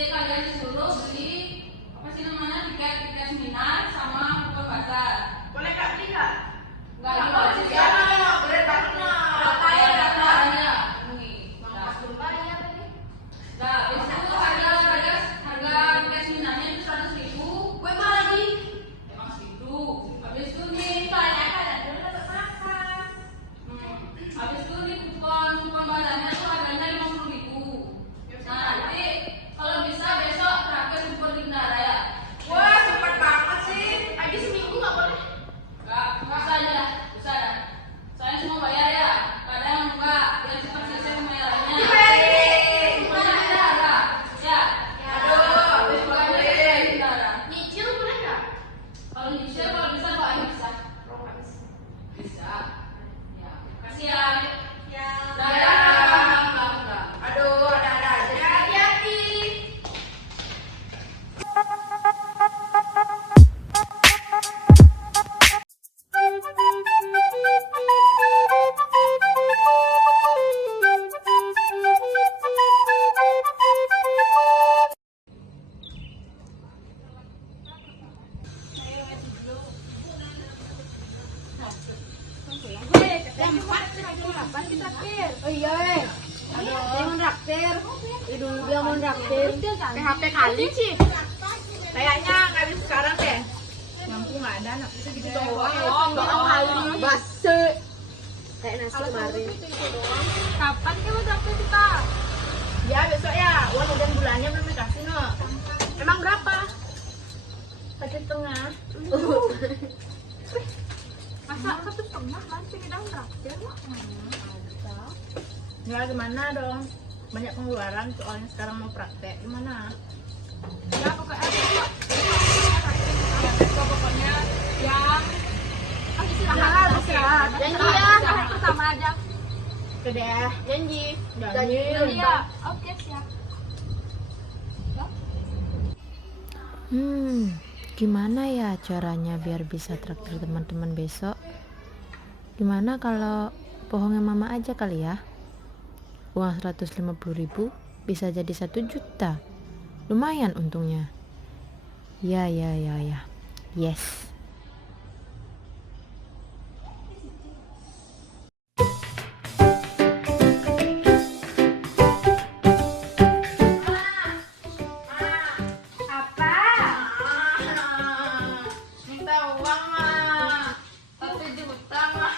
nanti kalian disuruh beli apa sih namanya tiket seminar sama kupon bazar. Boleh Kak beli nggak? Nggak wajib ya. Boleh banget. Berapa ya daftarnya? Ini. Mas bayar tadi. Nah, itu harga tiket seminarnya itu 100.000. Gue mau lagi. Emang segitu. Habis itu nih, Soalnya kan dulu dapat makan. habis itu nih kupon bazarnya tuh harganya 50.000. Nah, nanti kalau bisa besok terakhir kupon di Bendara ya. Wah, cepat banget sih. Habis seminggu nggak boleh. Enggak, bisa aja lah, bisa dah. Soalnya semua bayar ya. Kadang enggak, biar cepat selesai pembayarannya. Kuponnya ada. Ya. Aduh, Habis kuponnya selesai di Bendara. Nyicil boleh nggak? Kalau nyicil kalau bisa Pak bisa. Bisa. Ya. Kasih ya. Ya. Dadah. Aduh, ada aja. Hati-hati. Oh iya, aduh, dia mau traktir. Aduh, dia mau traktir. PHP kali sih. Kayaknya nggak bisa sekarang deh. Mampu nggak ada anak bisa gitu doang. Doang kali. Base. Kayak nasi kemarin. Kapan kita mau traktir kita? Ya besok ya. Uang udah bulannya belum dikasih no. Emang berapa? 1,5. Masa 1,5 masih kita traktir lah. Ya gimana dong? Banyak pengeluaran soalnya sekarang mau praktek. Gimana? Ya pokoknya pokoknya yang istirahat. Janji ya. Pertama aja. Udah, janji. Janji. Ya. Oke, siap. Gimana ya caranya biar bisa traktir teman-teman besok? Gimana kalau bohongin mama aja kali ya? Uang 150.000 bisa jadi 1 juta. Lumayan untungnya. Ya. Yes. Apa? Minta uang mah 1 juta mah.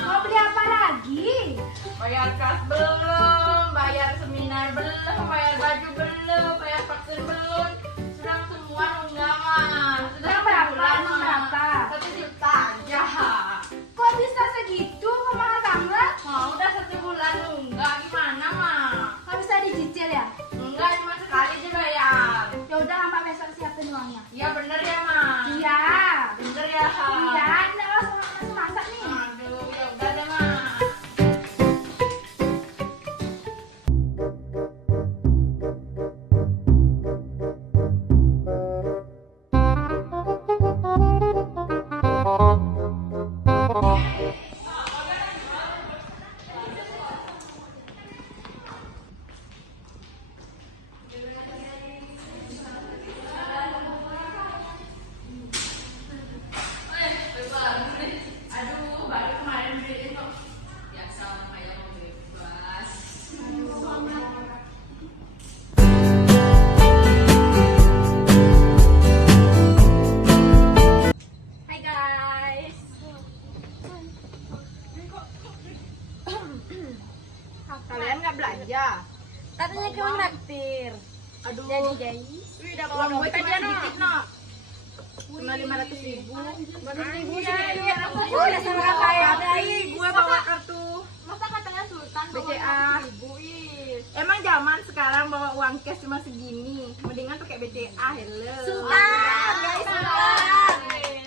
Mau beli apa lagi? Bayar kas belum, bayar seminar belum, bayar baju belum, bayar vaksin belum. Sudah semua enggak mah. Sudah Yang berapa? sebulan, Yang mah. berapa? 1 juta aja. Kok bisa segitu? Kok mahal banget? Mau udah 1 bulan enggak gimana mah? Nggak bisa dicicil ya? Enggak cuma sekali aja bayar. Ya udah, Mbak besok siapin uangnya. Iya bener ya mah. Iya. Bener ya. Iya, ini langsung masak nih. Aduh, ya udah deh mah. Aduh, baru kemarin beliin kok. Biasa kayak mau bebas. Hai guys. Kalian nggak belanja? Katanya kamu traktir. Aduh. Jadi guys. Wih, udah bawa gue cuma sedikit no. Cuma 500.000. 500.000 Iya, iya. Udah sama kayak Gue bawa kartu Masa katanya Sultan BCA. Emang zaman sekarang bawa uang cash cuma segini. Mendingan pakai BCA, hello. Sultan, guys, Sultan.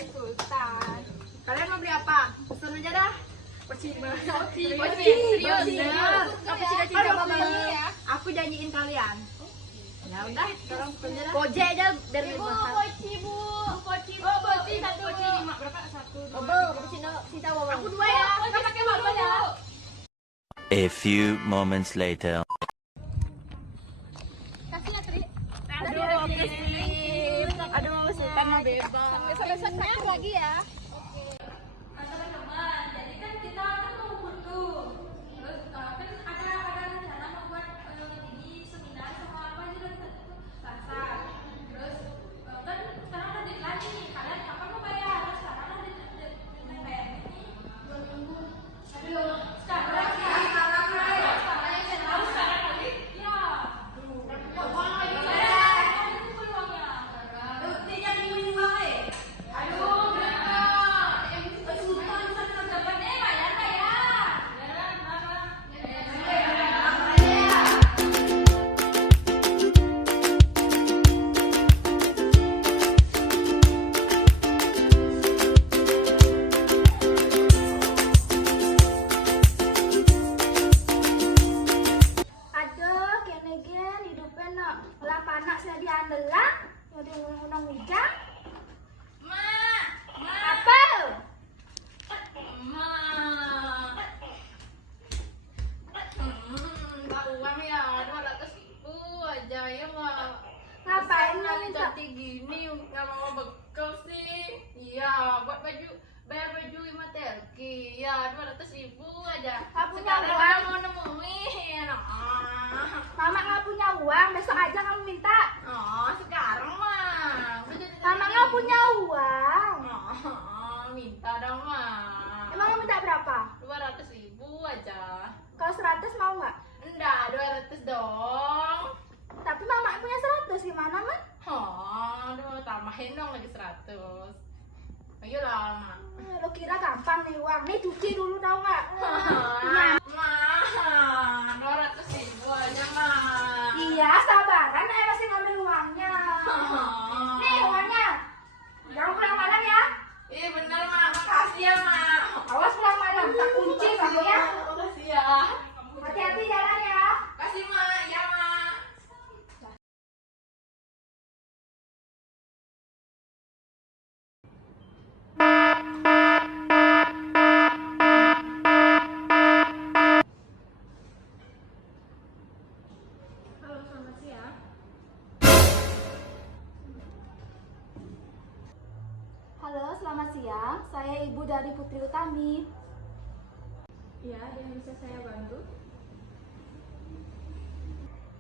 Sultan. Kalian mau beli apa? Pesan aja dah. Poci Poci. serius. Bener. Apa cita-cita mau beli? Aku janjiin kalian. Ya udah, sekarang pesan aja dah. Poci aja dari Ibu, mahal. poci bu. Poci satu. Poci 5 berapa? 1, 2, Sita bawa. Aku 2 ya. Kita pakai berapa ya? A few moments later. Kasih ya, Tri. Aduh, sultannya bebas. Selesai lagi ya. Nah, teman-teman, jadi kan kita kan mau butuh. Terus kan ada rencana mau buat ini seminar sama apa juga Selasa. Terus kan sekarang ada deadline nih. Kalian kapan mau bayar? Sekarang ada deadline bayar ini 2 minggu. Aduh, sekarang ya. Sekarang yang tahu sekarang kali. Iya. Uang lagi bayar. Itu peluangnya. Buktinya minggu uang Aduh, berapa? Sultan bisa dapat bayar bayar. Aduh, kene gen hidupnya nak lah panak saya diandelah. Jadi undang hujan. Apa? Uang ya 200.000 aja ya Mak. Ngapain Masa minta? cantik gini nggak mau bekal sih? Iya, buat bayar baju Imatelki. Ya 200.000 aja. Nggak punya Sekarang uang. udah mau nemuin. Mama nggak punya uang, besok aja kamu minta. Sekarang mah. Udah jadi Mama nggak punya uang. minta dong mah. Emang kamu minta berapa? 200.000 aja. Kalau 100 mau nggak? Enggak, 200 dong. Tapi mama punya 100 gimana, Man? Aduh, tambahin dong lagi 100. Ayolah, Mak. Lo kira gampang nih uang? Nih cuci dulu tau nggak? Mak, 200.000 aja, Mak. Iya, sabaran masih ngambil uangnya. Nih uangnya. Jangan pulang malam ya. Iya bener, Mak. Makasih ya, Mak. Awas pulang malam, tak kunci kamu ya. Makasih ya. Hati-hati jalan ya. Makasih, Mak. Ya, Mak. Halo, selamat siang. Halo, selamat siang. Saya ibu dari Putri Utami. Ya, ada yang bisa saya bantu?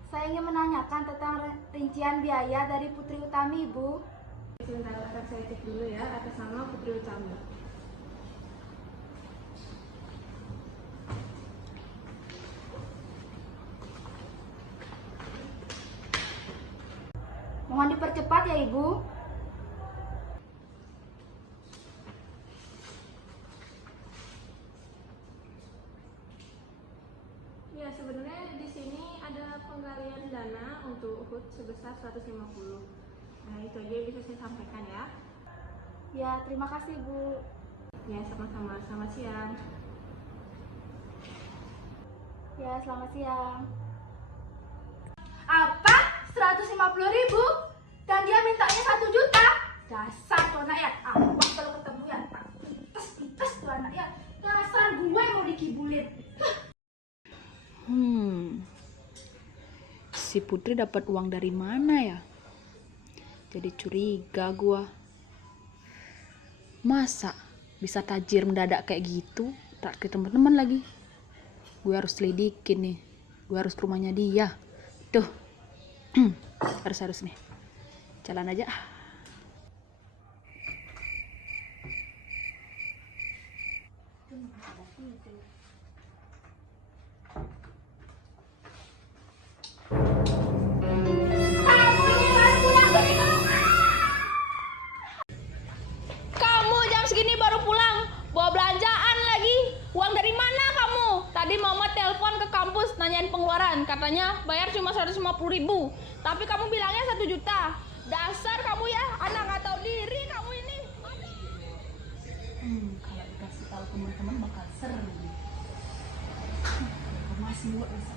Saya ingin menanyakan tentang rincian biaya dari Putri Utami, Ibu. Sebentar akan saya cek dulu ya, atas nama Putri Utami. Mohon dipercepat ya, Ibu. Ya, sebenarnya di sini ada penggalian dana untuk HUT sebesar 150. Nah, itu aja yang bisa saya sampaikan ya. Ya, terima kasih, Bu. Ya, sama-sama. Selamat siang. Ya, selamat siang. Apa? 150.000? Dan dia mintanya 1 juta? Dasar tuh anak ya. Awas kalau ketemu ya. Pites tuh anak ya. Dasar gue mau dikibulin. Si Putri dapat uang dari mana ya? Jadi curiga gua. Masa bisa tajir mendadak kayak gitu? Traktir teman-teman lagi. Gue harus selidikin nih. Gue harus ke rumahnya dia. Tuh. harus nih. Jalan aja. Kamu jam segini baru pulang, bawa belanjaan lagi. Uang dari mana kamu? Tadi mama telepon ke kampus nanyain pengeluaran, katanya bayar cuma 150.000. Tapi kamu bilangnya 1 juta. Dasar kamu ya, anak nggak tahu diri kamu ini. Kalau dikasih tahu teman-teman bakal seru. Informasi luar biasa.